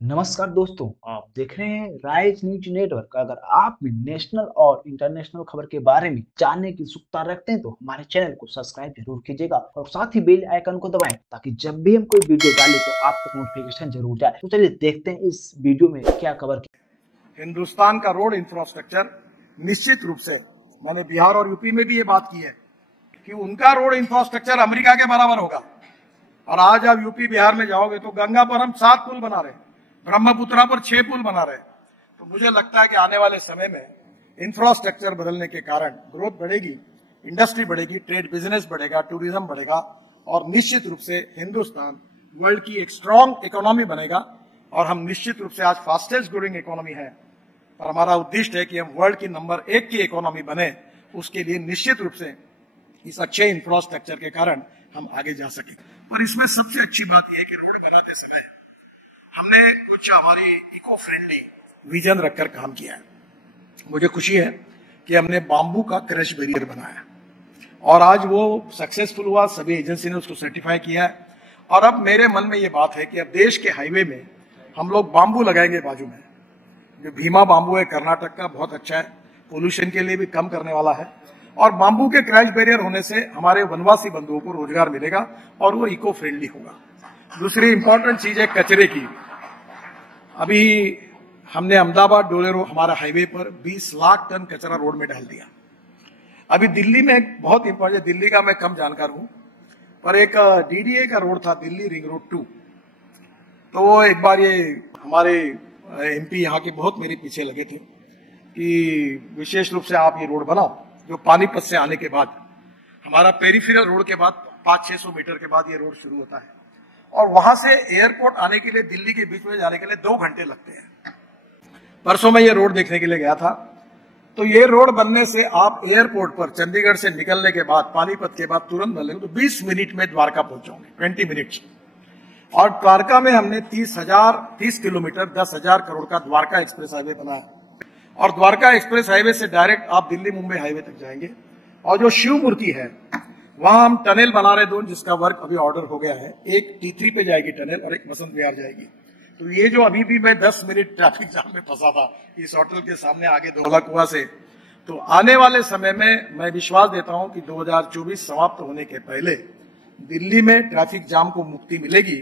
नमस्कार दोस्तों, आप देख रहे हैं राइज न्यूज नेटवर्क। अगर आप भी नेशनल और इंटरनेशनल खबर के बारे में जानने की उत्सुकता रखते हैं तो हमारे चैनल को सब्सक्राइब जरूर कीजिएगा और साथ ही बेल आइकन को दबाएं ताकि जब भी हम कोई वीडियो डालें तो आप तक नोटिफिकेशन जरूर जाए। तो चलिए देखते हैं इस वीडियो में क्या खबर की। हिंदुस्तान का रोड इंफ्रास्ट्रक्चर निश्चित रूप से, मैंने बिहार और यूपी में भी ये बात की है कि उनका रोड इंफ्रास्ट्रक्चर अमेरिका के बराबर होगा। और आज आप यूपी बिहार में जाओगे तो गंगा पर हम 7 पुल बना रहे हैं, ब्रह्मपुत्रा पर 6 पुल बना रहे हैं। तो मुझे लगता है कि आने वाले समय में इंफ्रास्ट्रक्चर बदलने के कारण ग्रोथ बढ़ेगी, इंडस्ट्री बढ़ेगी, ट्रेड बिजनेस बढ़ेगा, टूरिज्म बढ़ेगा और निश्चित रूप से हिंदुस्तान वर्ल्ड की एक स्ट्रांग इकोनॉमी बनेगा। और हम निश्चित रूप से आज फास्टेस्ट ग्रोइंग इकोनॉमी है और हमारा उद्देश्य है कि हम वर्ल्ड की नंबर 1 की इकोनॉमी बने। उसके लिए निश्चित रूप से इस अच्छे इंफ्रास्ट्रक्चर के कारण हम आगे जा सके। और इसमें सबसे अच्छी बात यह है कि रोड बनाते समय हमने कुछ हमारी इको फ्रेंडली विजन रखकर काम किया है। मुझे खुशी है कि हमने बांबू का क्रश बैरियर बनाया और आज वो सक्सेसफुल हुआ, सभी एजेंसी ने उसको सर्टिफाई किया है। और अब मेरे मन में ये बात है कि अब देश के हाईवे में हम लोग बांबू लगाएंगे बाजू में। जो भीमा बांबू है कर्नाटक का, बहुत अच्छा है, पोल्यूशन के लिए भी कम करने वाला है। और बांबू के क्रैश बैरियर होने से हमारे वनवासी बंधुओं को रोजगार मिलेगा और वो इको फ्रेंडली होगा। दूसरी इंपॉर्टेंट चीज है कचरे की। अभी हमने अहमदाबाद डोलेरो हमारा हाईवे पर 20 लाख टन कचरा रोड में डाल दिया। अभी दिल्ली में बहुत इंपॉर्टेंट, दिल्ली का मैं कम जानकार हूं, पर एक डीडीए का रोड था दिल्ली रिंग रोड 2। तो वो एक बार ये हमारे एमपी यहाँ के बहुत मेरे पीछे लगे थे कि विशेष रूप से आप ये रोड बनाओ। जो पानीपत से आने के बाद हमारा पेरिफेरल रोड के बाद 500-600 मीटर के बाद ये रोड शुरू होता है और वहां से एयरपोर्ट आने के लिए दिल्ली के बीच में जाने के लिए 2 घंटे लगते हैं। परसों मैं ये रोड देखने के लिए गया था। तो ये रोड बनने से आप एयरपोर्ट पर चंडीगढ़ से निकलने के बाद, पानीपत के बाद तुरंत बनेंगे तो 20 मिनट में द्वारका पहुंचोगे, 20 मिनट्स। और द्वारका में हमने 30 किलोमीटर 10,000 करोड़ का द्वारका एक्सप्रेस हाईवे बनाया और द्वारका एक्सप्रेस हाईवे से डायरेक्ट आप दिल्ली मुंबई हाईवे तक जाएंगे। और जो शिव मूर्ति है वहां हम टनल बना रहे 2, जिसका वर्क अभी ऑर्डर हो गया है। एक T3 पे जाएगी टनल और एक बसंत विहार जाएगी। तो ये जो अभी भी मैं 10 मिनट ट्रैफिक जाम में फंसा था इस होटल के सामने आगे धौला कुआं से, तो आने वाले समय में मैं विश्वास देता हूं कि 2024 समाप्त होने के पहले दिल्ली में ट्रैफिक जाम को मुक्ति मिलेगी,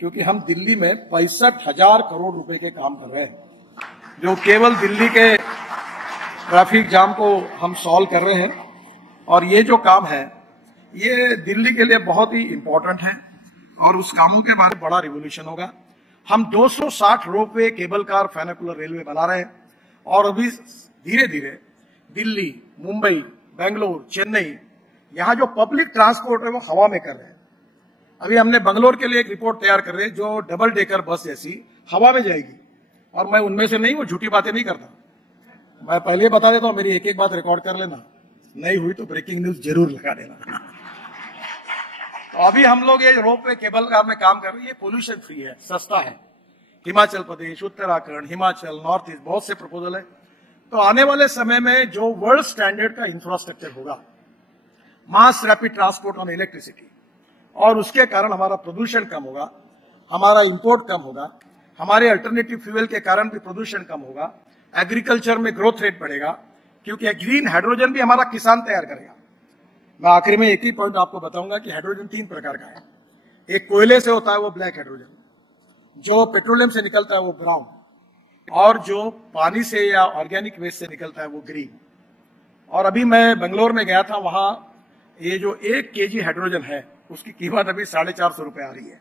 क्योंकि हम दिल्ली में 65,000 करोड़ रुपए के काम कर रहे हैं, जो केवल दिल्ली के ट्रैफिक जाम को हम सॉल्व कर रहे हैं। और ये जो काम है ये दिल्ली के लिए बहुत ही इंपॉर्टेंट है और उस कामों के बारे में बड़ा रिवोल्यूशन होगा। हम 260 रोपवे, केबल कार, फेनिकुलर रेलवे बना रहे हैं और अभी धीरे धीरे दिल्ली, मुंबई, बेंगलोर, चेन्नई, यहाँ जो पब्लिक ट्रांसपोर्ट है वो हवा में कर रहे हैं। अभी हमने बंगलोर के लिए एक रिपोर्ट तैयार कर रहे हैं जो डबल डेकर बस जैसी हवा में जाएगी। और मैं उनमें से नहीं, वो झूठी बातें नहीं करता, मैं पहले बता देता हूं, मेरी एक एक बात रिकॉर्ड कर लेना, नहीं हुई तो ब्रेकिंग न्यूज जरूर लगा देना। तो अभी हम लोग ये रोपवे केबल कार में काम कर रहे हैं, ये पोल्यूशन फ्री है, सस्ता है। हिमाचल प्रदेश, उत्तराखंड, हिमाचल, नॉर्थ ईस्ट बहुत से प्रपोजल है। तो आने वाले समय में जो वर्ल्ड स्टैंडर्ड का इंफ्रास्ट्रक्चर होगा, mass rapid transport on electricity, और उसके कारण हमारा प्रदूषण कम होगा, हमारा इंपोर्ट कम होगा, हमारे अल्टरनेटिव फ्यूल के कारण भी प्रदूषण कम होगा, एग्रीकल्चर में ग्रोथ रेट बढ़ेगा, क्योंकि ग्रीन हाइड्रोजन भी हमारा किसान तैयार करेगा। मैं आखिरी में एक ही पॉइंट आपको बताऊंगा कि हाइड्रोजन 3 प्रकार का है। एक कोयले से होता है वो ब्लैक हाइड्रोजन, जो पेट्रोलियम से निकलता है वो ब्राउन, और जो पानी से या ऑर्गेनिक वेस्ट से निकलता है वो ग्रीन। और अभी मैं बेंगलोर में गया था, वहां ये जो 1 kg हाइड्रोजन है उसकी कीमत अभी 450 रुपए आ रही है।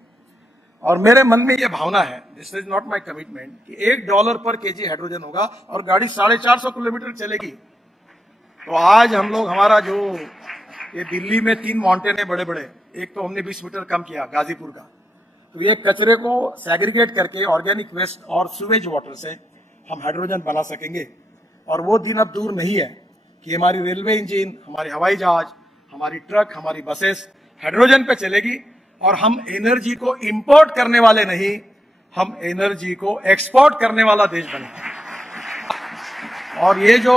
और मेरे मन में ये भावना है, this is not my commitment, कि $1 पर kg हाइड्रोजन होगा और गाड़ी 450 किलोमीटर चलेगी। तो आज हम लोग, हमारा जो ये दिल्ली में 3 माउंटेन है बड़े बड़े, एक तो हमने 20 मीटर कम किया गाजीपुर का, तो ये कचरे को सेग्रीगेट करके ऑर्गेनिक वेस्ट और सीवेज वाटर से हम हाइड्रोजन बना सकेंगे। और वो दिन अब दूर नहीं है कि हमारी रेलवे इंजन, हमारे हवाई जहाज, हमारी ट्रक, हमारी बसेस हाइड्रोजन पे चलेगी और हम एनर्जी को इंपोर्ट करने वाले नहीं, हम एनर्जी को एक्सपोर्ट करने वाला देश बनेंगे। और ये जो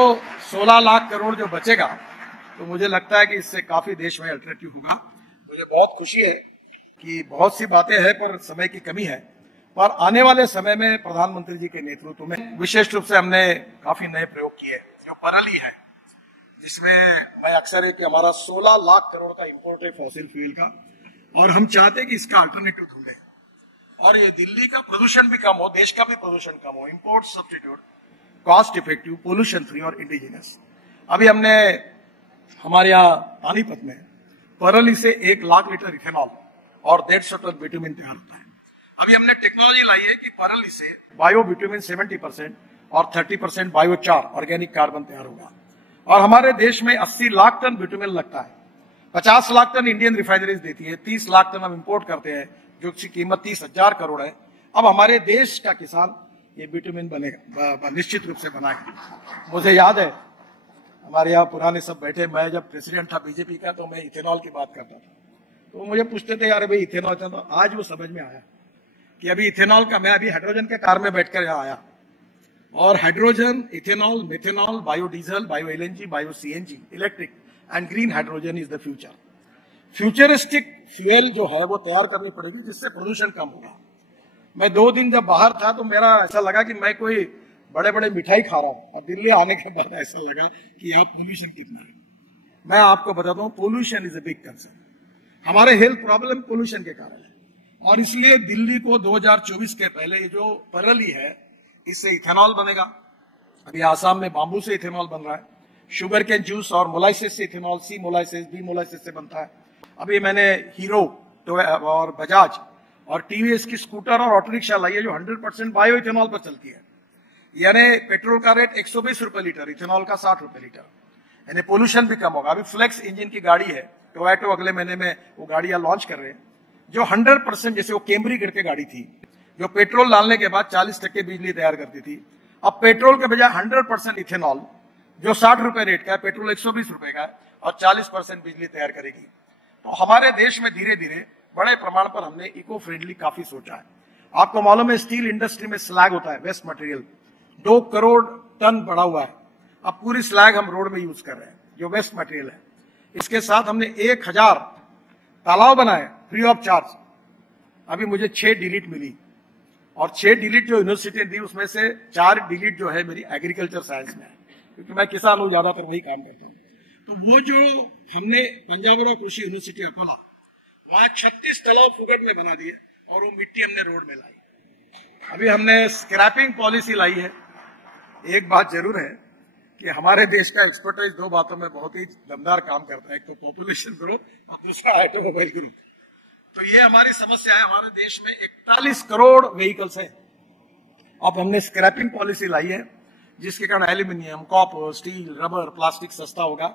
16 लाख करोड़ जो बचेगा, तो मुझे लगता है कि इससे काफी देश में अल्टरनेटिव होगा। मुझे बहुत खुशी है कि बहुत सी बातें हैं पर समय की कमी है, और आने वाले समय में प्रधानमंत्री जी के नेतृत्व में विशेष रूप से हमने काफी नए प्रयोग किए, जो परली है, जिसमें मैं अक्सर है कि हमारा 16 लाख करोड़ का इंपोर्ट है फॉसिल फ्यूल का, और हम चाहते हैं कि इसका अल्टरनेटिव ढूंढे और ये दिल्ली का प्रदूषण भी कम हो, देश का भी प्रदूषण कम हो, import substitute, cost effective, pollution free और इंडिजिनस। अभी हमने हमारे यहाँ पानीपत में परली से 1 लाख लीटर इथेनॉल और 150 टन बिटुमिन तैयार होता है। अभी हमने टेक्नोलॉजी लाई है कि परली से बायो बिटुमिन 70% और 30% बायोचार ऑर्गेनिक कार्बन तैयार होगा। और हमारे देश में 80 लाख टन बिटुमिन लगता है, 50 लाख टन इंडियन रिफाइनरीज देती है, 30 लाख टन हम इंपोर्ट करते हैं, जो की कीमत 30,000 करोड़ है। अब हमारे देश का किसान ये बिटुमिन बनेगा, निश्चित रूप से बनाएगा। मुझे याद है हमारे यहाँ पुराने सब बैठे, मैं जब प्रेसिडेंट था बीजेपी का तो मैं इथेनॉल की बात करता था, तो मुझे पूछते थे यार भाई इथेनॉल, तो आज वो समझ में आया कि अभी इथेनॉल का, मैं अभी हाइड्रोजन के कार में बैठकर यहाँ आया, और hydrogen, ethanol, methanol, biodiesel, bio LNG, bio CNG, electric and green hydrogen is the future. Futuristic fuel जो है वो तैयार करनी पड़ेगी जिससे प्रदूषण कम होगा। मैं 2 दिन जब बाहर था तो मेरा ऐसा लगा कि मैं कोई बड़े बड़े मिठाई खा रहा हूं, और दिल्ली आने के बाद ऐसा लगा कि यहाँ पोल्यूशन कितना है। मैं आपको बताता हूँ, pollution is a big concern. हमारे हेल्थ प्रॉब्लम पोल्यूशन के कारण है, और इसलिए दिल्ली को 2024 के पहले ये जो परली है इससे इथेनॉल बनेगा। अभी आसाम में बांबू से इथेनॉल बन रहा है, शुगर के जूस और मोलाइसिस से इथेनॉल, सी मोलाइसिस, बी मोलाइसिस से बनता है। अभी मैंने हीरो और बजाज और टीवीएस की स्कूटर और ऑटो रिक्शा लाई है जो 100% बायो इथेनॉल पर चलती है। यानी पेट्रोल का रेट 120 रुपए लीटर, इथेनॉल का 60 रुपए लीटर, यानी पोल्यूशन भी कम होगा। अभी फ्लेक्स इंजन की गाड़ी है टोयोटो, अगले महीने में वो गाड़ियां लॉन्च कर रहे हैं, जो 100%, जैसे वो कैमरी करके गाड़ी थी जो पेट्रोल डालने के बाद 40% बिजली तैयार करती थी, अब पेट्रोल के बजाय 100% इथेनॉल जो 60 रुपए रेट का है, पेट्रोल 120 रुपए का है, और 40% बिजली तैयार करेगी। तो हमारे देश में धीरे धीरे बड़े प्रमाण पर हमने इको फ्रेंडली काफी सोचा है। आपको मालूम है स्टील इंडस्ट्री में स्लैग होता है, वेस्ट मटेरियल 2 करोड़ टन बढ़ा हुआ है। अब पूरी स्लैग हम रोड में यूज कर रहे हैं जो वेस्ट मटेरियल है। इसके साथ हमने 1000 तालाब बनाए फ्री ऑफ चार्ज। अभी मुझे 6 डिलीट मिली, और 6 डिलीट जो यूनिवर्सिटी दी उसमें से 4 डिलीट जो है मेरी एग्रीकल्चर साइंस में है, क्योंकि मैं किसान हूं, ज्यादातर वही काम करता हूं। तो वो जो हमने पंजाबराव कृषि यूनिवर्सिटी अकोला, वहां 36 तालाब फुगट में बना दिए, और वो मिट्टी हमने रोड में लाई। अभी हमने स्क्रैपिंग पॉलिसी लाई है। एक बात जरूर है कि हमारे देश का एक्सपर्टाइज 2 बातों में बहुत ही दमदार काम करता है, एक तो पॉपुलेशन ग्रोथ और दूसरा ऑटोमोबाइल ग्रोथ। तो ये हमारी समस्या है। हमारे देश में 41 करोड़ व्हीकल्स है। अब हमने स्क्रैपिंग पॉलिसी लाई है जिसके कारण aluminium, copper, steel, rubber, plastic सस्ता होगा।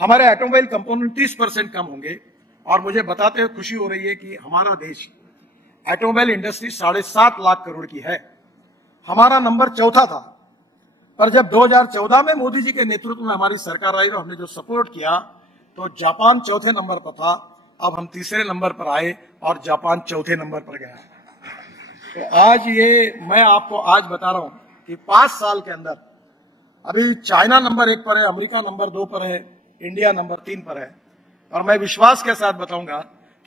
हमारे ऑटोमोबाइल कंपोनेंट 30% कम होंगे, और मुझे बताते हुए खुशी हो रही है कि हमारा देश ऑटोमोबाइल इंडस्ट्री 7.5 लाख करोड़ की है। हमारा नंबर 4था था, पर जब 2014 में मोदी जी के नेतृत्व में हमारी सरकार आई तो हमने जो सपोर्ट किया, तो जापान 4थे नंबर पर था, अब हम 3रे नंबर पर आए और जापान 4थे नंबर पर गया। तो आज ये मैं आपको आज बता रहा हूं कि 5 साल के अंदर अभी चाइना नंबर 1 पर है, अमेरिका नंबर 2 पर है, इंडिया नंबर 3 पर है, और मैं विश्वास के साथ बताऊंगा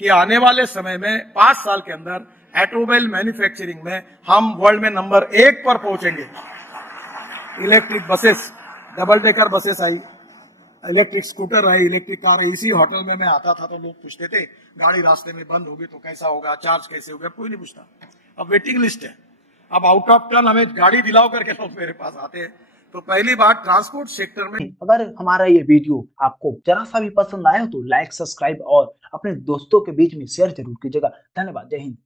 कि आने वाले समय में 5 साल के अंदर ऑटोमोबाइल मैन्युफैक्चरिंग में हम वर्ल्ड में नंबर 1 पर पहुंचेंगे। Electric buses, double decker buses आई, इलेक्ट्रिक स्कूटर आई, इलेक्ट्रिक कार आई। इसी होटल में मैं आता था तो लोग पूछते थे गाड़ी रास्ते में बंद होगी तो कैसा होगा, चार्ज कैसे होगा, कोई नहीं पूछता। अब वेटिंग लिस्ट है। अब आउट ऑफ टर्न हमें गाड़ी दिलाओ करके लोग मेरे पास आते हैं। तो पहली बात ट्रांसपोर्ट सेक्टर में, अगर हमारा ये वीडियो आपको जरा सा भी पसंद आया हो तो लाइक, सब्सक्राइब और अपने दोस्तों के बीच में शेयर जरूर कीजिएगा। धन्यवाद। जय हिंद।